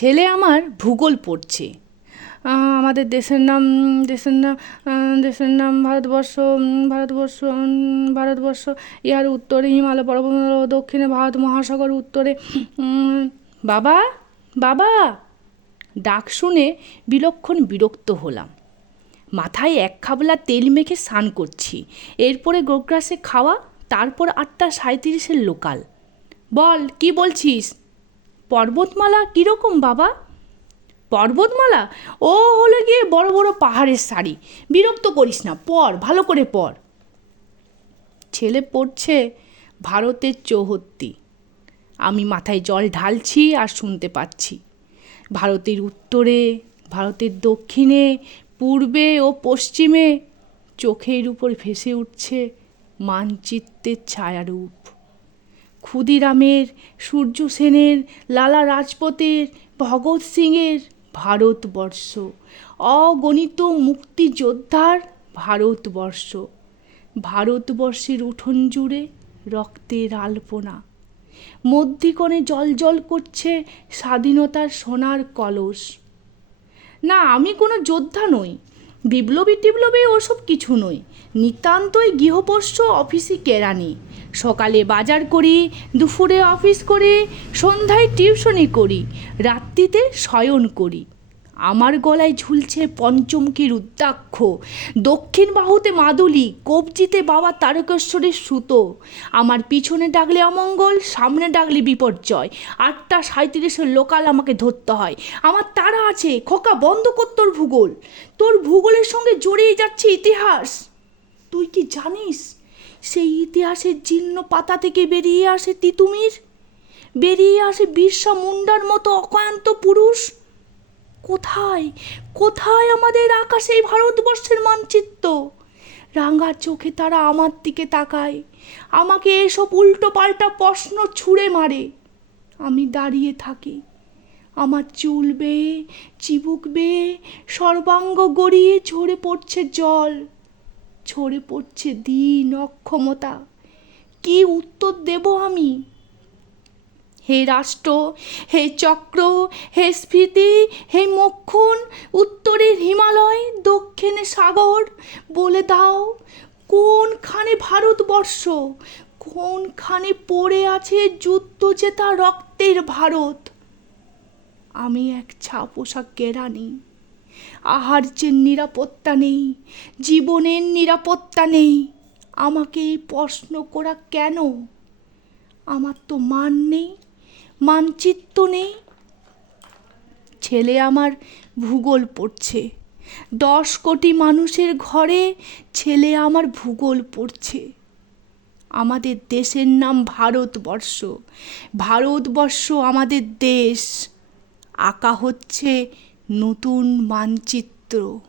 ছেলে আমার ভূগোল পড়ছে। আমাদের দেশের নাম দেশের নাম দেশের নাম ভারতবর্ষ ভারতবর্ষ ভারতবর্ষ ইহার উত্তরে হিমালয় পর্বত দক্ষিণে ভারত মহাসাগর উত্তরে বাবা বাবা, ডাক শুনে বিলক্ষণ বিরক্ত হলাম। মাথায় এক খাবলা তেল মেখে স্নান করছি। এরপরে গোগ্রাসে খাওয়া, তারপর আটটা সাঁত্রিশের লোকাল। বল, কি বলছিস? পর্বতমালা কীরকম বাবা? পর্বতমালা? ও হলো গিয়ে বড় বড় পাহাড়ের শাড়ি। বিরক্ত করিস না পড় ভালো করে পড় ছেলে পড়ছে ভারতের চৌহত্তি। আমি মাথায় জল ঢালছি আর শুনতে পাচ্ছি। ভারতের উত্তরে, ভারতের দক্ষিণে, পূর্বে ও পশ্চিমে চোখের উপর ভেসে উঠছে মানচিত্রের ছায়ারূপ। ক্ষুদিরামের, সূর্য সেনের, লালা রাজপথের, ভগৎ সিংয়ের ভারতবর্ষ। অগণিত মুক্তিযোদ্ধার ভারতবর্ষ। ভারতবর্ষের উঠোন জুড়ে রক্তের আলপনা। মধ্যিকণে জল করছে স্বাধীনতার সোনার কলস। না, আমি কোনো যোদ্ধা নই। বিপ্লবী টিপ্লবী ওসব কিছু নই নিতান্তই গৃহপোষ্য অফিসি কেরানি। সকালে বাজার করি, দুপুরে অফিস করি, সন্ধ্যায় টিউশনি করি, রাত্রিতে শয়ন করি। আমার গলায় ঝুলছে পঞ্চমুখী রুদ্রাক্ষ। দক্ষিণ বাহুতে মাদুলি, কবজিতে বাবা তারকেশ্বরের সুতো। আমার পিছনে ডাকলে অমঙ্গল, সামনে ডাকলে বিপর্যয়। আটটা সাঁত্রিশের লোকাল আমাকে ধরতে হয়। আমার তারা আছে, খোকা বন্ধ কর তোর ভূগোল। তোর ভূগোলের সঙ্গে জড়িয়ে যাচ্ছে ইতিহাস। তুই কি জানিস, সেই ইতিহাসের জীর্ণ পাতা থেকে বেরিয়ে আসে তিতুমির? বেরিয়ে আসে বিরসা মুন্ডার মতো অকান্ত পুরুষ? কোথায়? কোথায় আমাদের আকাশে ভারতবর্ষের মানচিত্র? রাঙা চোখে তারা আমার দিকে তাকায়। আমাকে এসব উল্টো পাল্টা প্রশ্ন ছুঁড়ে মারে। আমি দাঁড়িয়ে থাকি। আমার চুল বেয়ে, চিবুক বেয়ে, সর্বাঙ্গ গড়িয়ে ঝরে পড়ছে জল। ঝরে পড়ছে দিন অক্ষমতা। কি উত্তর দেব আমি? হে রাষ্ট্র, হে চক্র, হে স্ফীতি, হে মক্ষণ উত্তরের হিমালয়, দক্ষিণে সাগর, বলে দাও, কোনখানে ভারতবর্ষ, কোনখানে পড়ে আছে যুদ্ধ জেতা রক্তের ভারত? আমি এক ছাপোষা কেরানি আহার্যের নিরাপত্তা নেই, জীবনের নিরাপত্তা নেই, আমাকে প্রশ্ন করা কেন? আমার তো মান নেই মানচিত্র নেই। ছেলে আমার ভূগোল পড়ছে। দশ কোটি মানুষের ঘরে ছেলে আমার ভূগোল পড়ছে। আমাদের দেশের নাম ভারতবর্ষ। ভারতবর্ষ আমাদের দেশ। আঁকা হচ্ছে নতুন মানচিত্র।